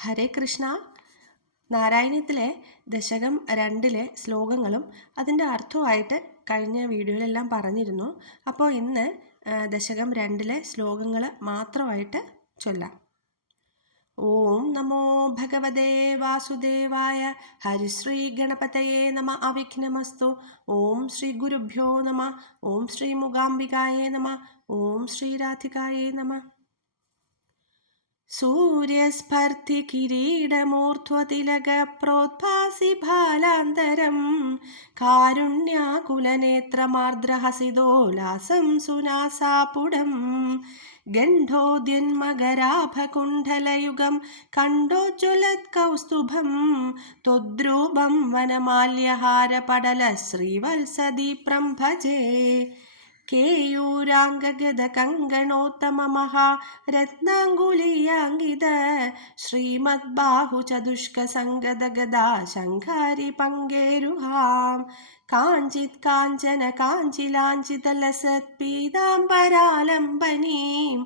ഹരേ കൃഷ്ണ. നാരായണീയത്തിലെ ദശകം 2 ശ്ലോകങ്ങളും അതിൻ്റെ അർത്ഥവുമായിട്ട് കഴിഞ്ഞ വീഡിയോയിലെല്ലാം പറഞ്ഞിരുന്നു. അപ്പോൾ ഇന്ന് ദശകം 2 ശ്ലോകങ്ങൾ മാത്രമായിട്ട് ചൊല്ലാം. ഓം നമോ ഭഗവതേ വാസുദേവായ. ഹരിശ്രീ ഗണപതയേ നമ. അവിഘ്നമസ്തു. ഓം ശ്രീ ഗുരുഭ്യോ നമ. ഓം ശ്രീ മൂകാംബികായേ നമ. ഓം ശ്രീ രാധികായേ നമ. സൂര്യസ്പർദ്ധി കിരീടമൂർധ്വതിലക പ്രോദ്ഭാസി ഭാലാന്തരം കാരുണ്യാകുലനേത്രമാർദ്രഹസിതോലാസം സുനാസാപുടം ഗണ്ഡോദ്യന്മകരാഭകുണ്ഡലയുഗം കണ്ടോജ്വലത്കൗസ്തുഭം ത്വദ്രൂപം വനമാല്യഹാരപടല ശ്രീവത്സദീപ്രം ഭജേ. കേയൂരാംഗഗദകങ്കണോത്തമമഹാരത്നാങ്കുലീയാങ്കിത ശ്രീമദ്ബാഹുചതുഷ്കസംഗദഗദാ ശങ്കാരി പങ്കേരുഹാം കാഞ്ചിത് കാഞ്ചന കാഞ്ചിലാഞ്ചിതലസത്പീതാംബരാലംബനീം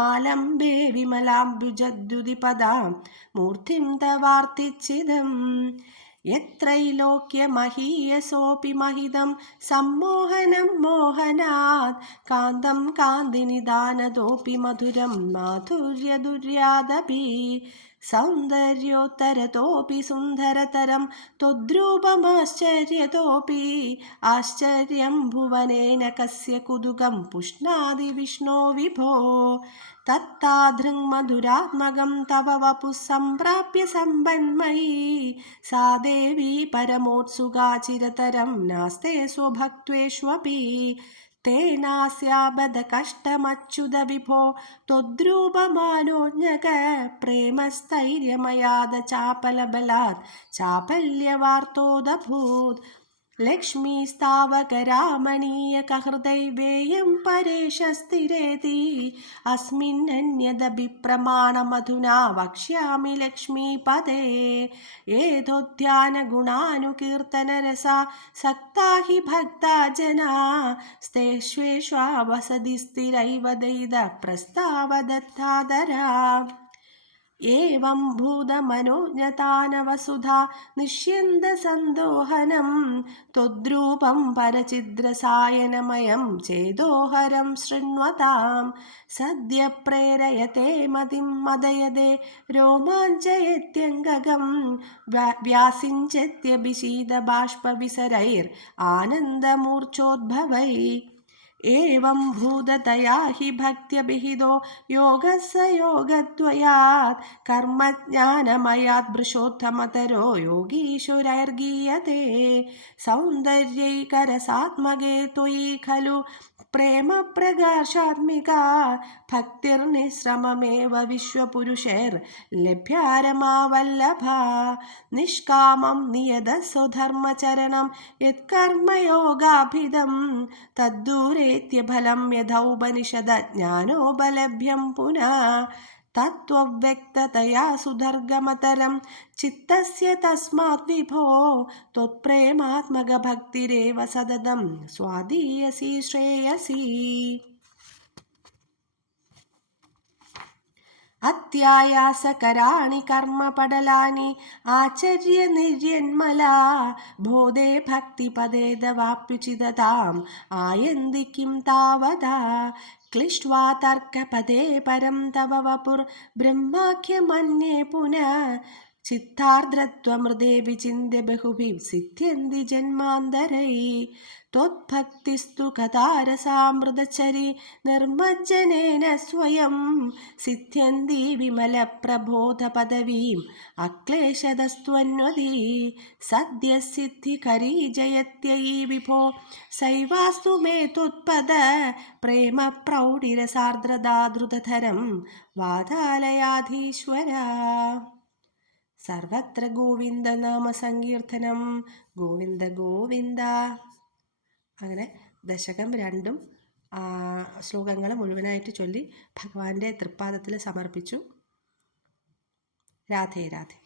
ആലംബേ വിമലാംബുജദ്യുതിപദാം മൂർത്തിം തവാർത്തിച്ചിദം. യത്രൈലോക്യമഹീയസോऽपि महिदं सम्मोहनं मोहनात् कान्तं कान्तिनिदानतोऽपि मधुरं माधुर्यदुर्यादपि सौन्दर्योत्तरतोऽपि सुन्दरतरं त्वद्रूपमाश्चर्यतोऽपि आश्चर्यं भुवनेन कस्य कुतुकं पुष्णादि विष्णो विभो. तत्तादृङ्मधुरात्मकं तव वपुः सम्प्राप्य सम्पन्मयी सा देवी परमोत्सुका चिरतरं नास्ते स्वभक्त्वेष्वपि. तेनास्याबद कष्टमच्युत विभो त्वद्रूपमानोज्ञक प्रेमस्थैर्यमयाद चापलबलात् चापल्यवार्तोदभूत्. लक्ष्मीस्तावकरामणीयकहृदैवेयं परेशस्थिरेति अस्मिन्नन्यदपि प्रमाणमधुना वक्ष्यामि लक्ष्मीपदे. एतोद्यानगुणानुकीर्तनरसा सक्ता हि भक्ता जना स्तेष्वेष्वा वसति स्थिरैव दयितः प्रस्तावदत्तादरा. एवं भूतमनोज्ञतानवसुधा निष्यन्दसन्दोहनं त्वद्रूपं परचिद्रसायनमयं चेदोहरं शृण्वतां. सद्य प्रेरयते मतिं मदयदे रोमाञ्चयत्यङ्गं व्यासिञ्चत्यभिषीदबाष्पविसरैर् आनन्दमूर्च्छोद्भवै. एवं भूततया हि भक्त्यभिहितो योगः स योगद्वयात् कर्मज्ञानमयात् वृषोत्तमतरो योगीश्वरैर्गीयते. सौन्दर्यैकरसात्मके त्वयि खलु प्रेम प्रकाशात्मिका भक्तिर्निःश्रममेव विश्वपुरुषैर्लभ्यारमावल्लभा. निष्कामं नियतः स्वधर्मचरणं यत्कर्मयोगाभिधं तद्दूरेत्यफलं यथौपनिषद ज्ञानोपलभ्यं पुनः. तत्त्वव्यक्ततया सुधर्गमतरं चित्तस्य तस्मात् विभो त्वत्प्रेमात्मकभक्तिरेव सततं स्वादीयसी श्रेयसी. अत्यायासकराणि कर्मपडलानि आचर्य निर्यन्मला बोधे भक्तिपदे दवाप्युचिदताम् आयन्ति किं तावदा. क्लिष्ट्वा तर्कपदे परं तव वपुर्ब्रह्माख्यमन्ये पुनः चित्तार्द्रत्वमृदे विचिन्त्य बहुभिः सिद्ध्यन्ति जन्मान्तरैः. त्वद्भक्तिस्तु कथारसामृतचरी निर्मज्जनेन स्वयं सिद्ध्यन्ति विमलप्रबोधपदवीम् अक्लेशदस्त्वन्वदी. सद्यः सिद्धिकरी जयत्ययी विभो सैवास्तु मे त्वत्पद प्रेम प्रौढिरसार्द्रदा द्रुतधरं वातालयाधीश्वरा. സർവത്ര ഗോവിന്ദ നാമ സങ്കീർത്തനം. ഗോവിന്ദ ഗോവിന്ദ. അങ്ങനെ ദശകം 2 ശ്ലോകങ്ങൾ മുഴുവനായിട്ട് ചൊല്ലി ഭഗവാന്റെ തൃപ്പാദത്തിൽ സമർപ്പിച്ചു. രാധേ രാധേ.